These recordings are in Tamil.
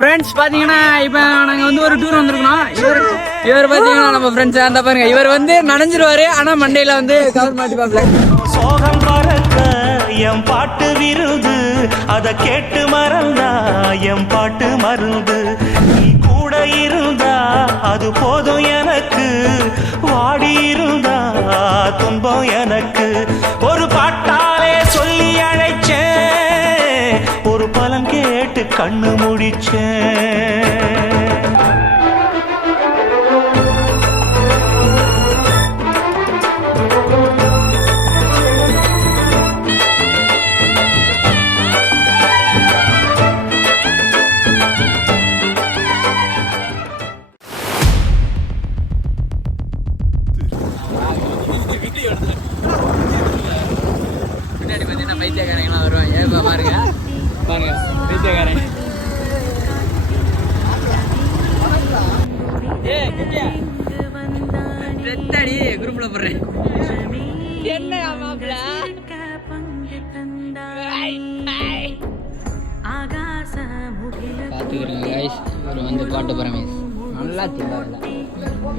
ஃப்ரெண்ட்ஸ் பார்த்தீங்கன்னா இப்போ நாங்கள் வந்து ஒரு டூர் வந்திருக்கோம். இவர் பார்த்தீங்கன்னா நம்ம ஃப்ரெண்ட்ஸ் அந்த பாருங்க, இவர் வந்து நனைஞ்சிருவாரு, ஆனால் மண்டையில் வந்து கவர் மாட்டிப்பாப்ல. சோகம் பறக்க என் பாட்டு விருது, அதை கேட்டு மறந்தா என் பாட்டு மருந்து. நீ கூட இருந்தா அது போதும் எனக்கு, வாடி இருந்தா துன்பம் எனக்கு. ஒரு பாட்டாலே சொல்லி அழைச்சேன், ஒரு பலன் கேட்டு கண்ணு முடிச்சேன். பின்னாடி பார்த்தீங்கன்னா பைத்தியக்காரங்களாம் வருவாங்க. ஏப்பா பாருங்க பாருங்க பைத்தியக்காரங்க. ரெத்தடி குரூப்ல போடுறேன். என்ன மாப்பிள்ள பார்த்துக்கிறேங்க கைஸ். இவர் வந்து பாட்டு பரமேஷ் நல்லா தில்லாத.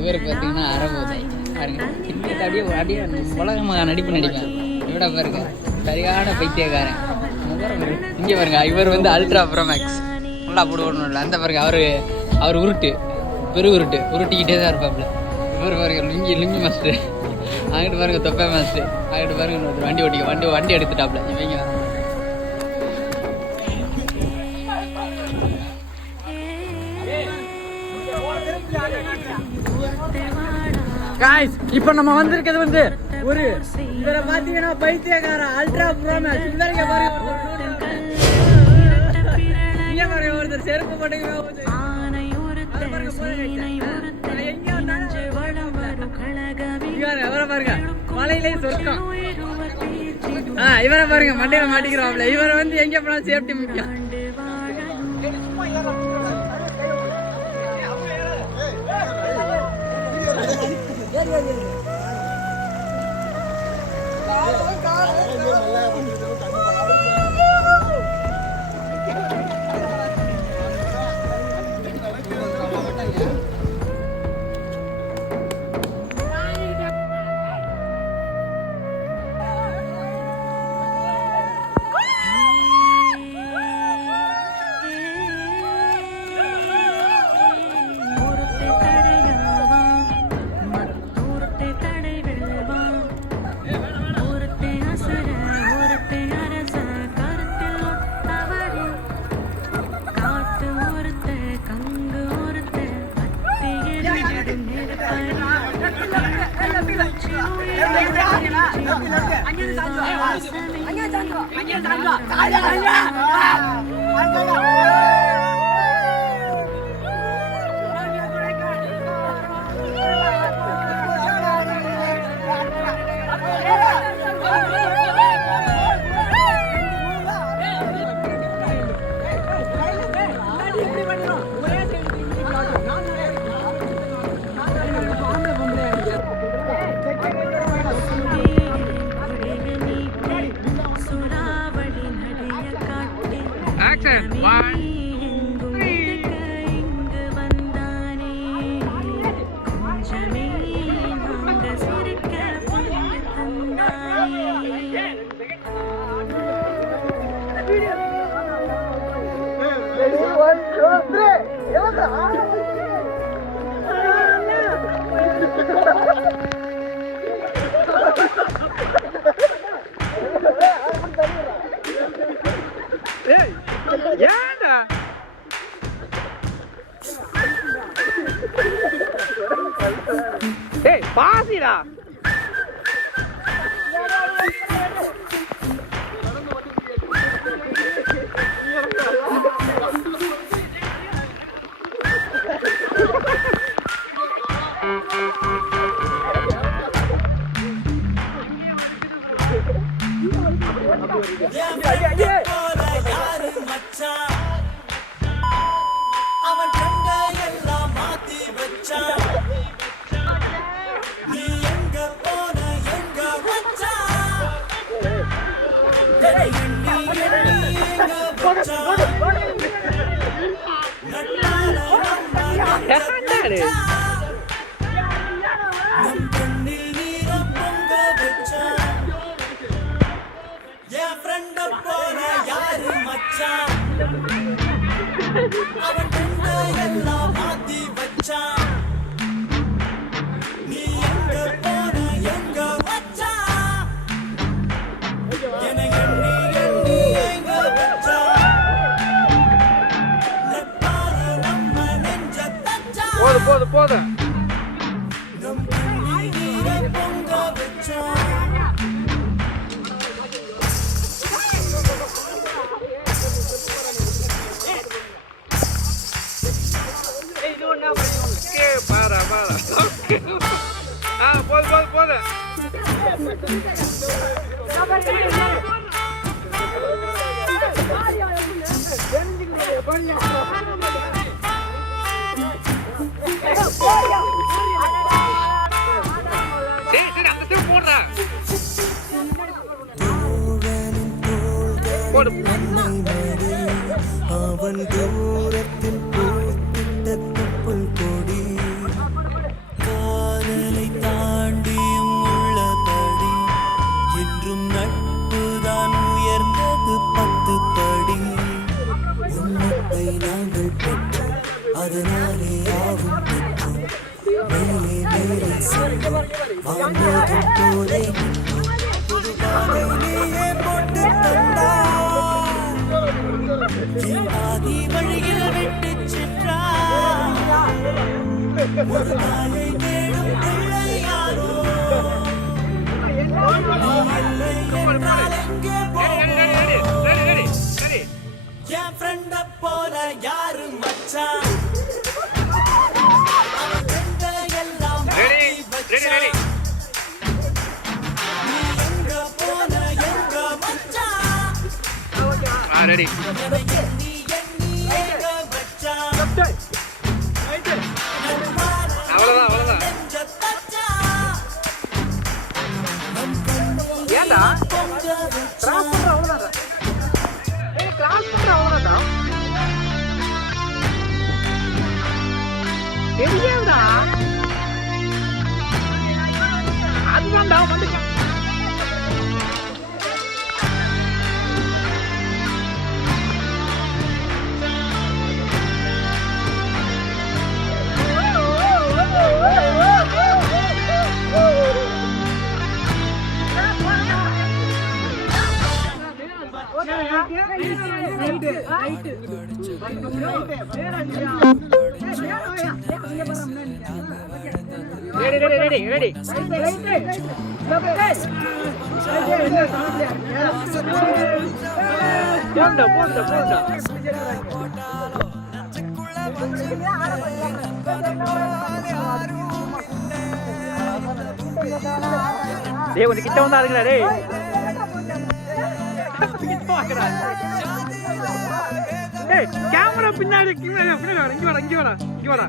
இவர் பார்த்தீங்கன்னா அறபோதை பாருங்க. கிட்ட அப்படியே உலகமாக நடிப்பு நடிப்பேன். இவட பாருங்க சரியான பைத்தியக்காரன். இங்கே பாருங்க, இவர் வந்து அல்ட்ரா ப்ரோமேக்ஸ் நல்லா போடுவோம் இல்லை. அந்த பாருங்க அவர் உருட்டு பெரு உருட்டிக்கிட்டே தான் இருப்பாப்புல. இவர் பாருங்க லுங்கி மாஸ்டர். அங்கிட்டு பாருங்க தொப்பை மாஸ்டர். அங்கிட்டு பாருங்க வண்டி எடுத்துட்டாப்புல. இவங்க இப்ப நம்ம வந்திருக்கிறது வந்து ஒரு இவரை பாத்தீங்கன்னா பைத்தியக்கார அல்ட்ரா ப்ரோமேக்ஸ். இங்க பாருங்க ஒருத்தர் செருப்பு போட்டு இவரை பாருங்க மலையிலே சொர்க்கம். இவரை பாருங்க மண்டையில மாட்டிக்கிறாப்ல. இவரை வந்து எங்க போனா சேஃப்டி முக்கியம். பாசிடா அவன் எல்லாம் மாத்தி வச்சான். போதும் அவன் தூரத்தில் பூத்திட்ட தொப்புள் கொடி காதலை தாண்டியும் உள்ளபடி என்றும் நட்புதான் உயர்ந்தது 10 படி உன்னத்தை நாங்கள் பெற்றோம் அதனாலே யாவும் பெற்றோம் மேலே மேலே செல்வோம் வாழ்ந்ததும் போலே புது பாதை நீயே போட்டு தந்தா ஆதி வழியில் விட்டு சென்றார் ஒரு தாயை தேடும் பிள்ளை யாரோ இல்லை என்றால் எங்கே என் ஃப்ரெண்ட போல யாரு மச்சான் எல்லாம் நீ எங்க போன எங்க மச்சான் ரெடி அவ்வளவுதான் ஏண்டா கிராஸ் பண்ற அவ்வளவுதான் தெரியாதா அதுதான்டா வந்து ரெடி கொஞ்சம் கிட்ட வந்தாருங்களா டே கேமரா பின்னாடி இங்க வாடா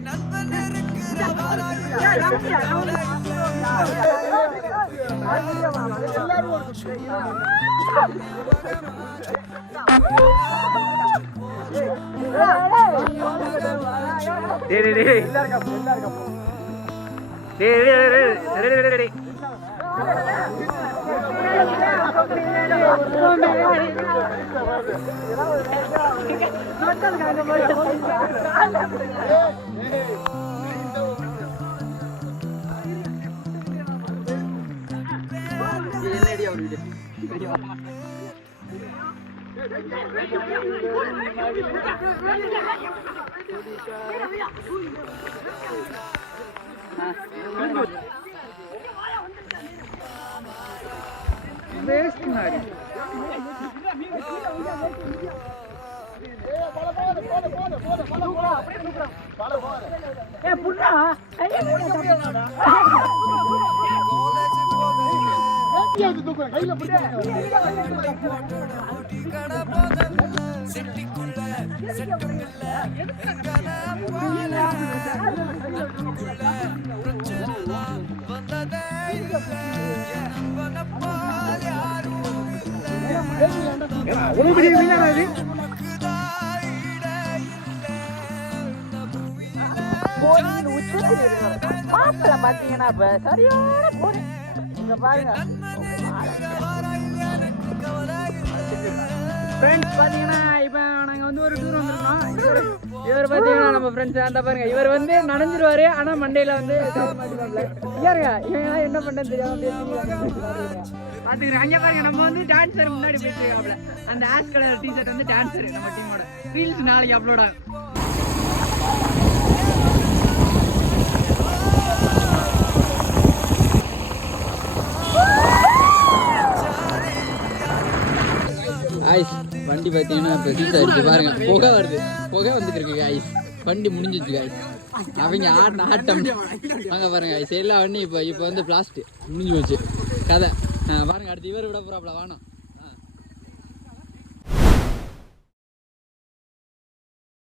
போனின் உச்சத்தில் இருக்கிறார் மாப்பிள்ள பாத்தீங்கன்னா இப்ப சரியான போனி இங்க பாருங்க ஃப்ரெண்ட்ஸ் பாத்தீங்கன்னா இப்போ நாங்க வந்து ஒரு டூர் வந்திருக்கோம் இவர் பாத்தீங்கன்னா நம்ம ஃப்ரெண்ட்ஸ் அந்த பாருங்க இவர் வந்து நனைஞ்சிருவாரு ஆனா மண்டையில வந்து யாருங்க இவங்க என்ன பண்றது தெரியாம பாத்துக்கிறேன் அங்கே பாருங்க நம்ம வந்து டான்ஸர் முன்னாடி போயிட்டு இருக்காப்ல அந்த ஆஷ் கலர் டிஷர்ட் வந்து டான்ஸர் நம்ம டீமோட ரீல்ஸ் நாளைக்கு அப்லோட் ஆகும் ஐஸ் வண்டி பார்த்தீங்கன்னா இப்போ ஹீட் ஆயிடுச்சு பாருங்க புகை வந்துட்டு இருக்கு ஐஸ் வண்டி முடிஞ்சிச்சு ஐஸ் அவங்க ஆட்டம் வாங்க பாருங்க ஐஸ் எல்லா வண்டி இப்போ வந்து பிளாஸ்ட் முடிஞ்சு போச்சு கதை பாருங்க அடுத்து இவர் விட போறாப்ல வானம்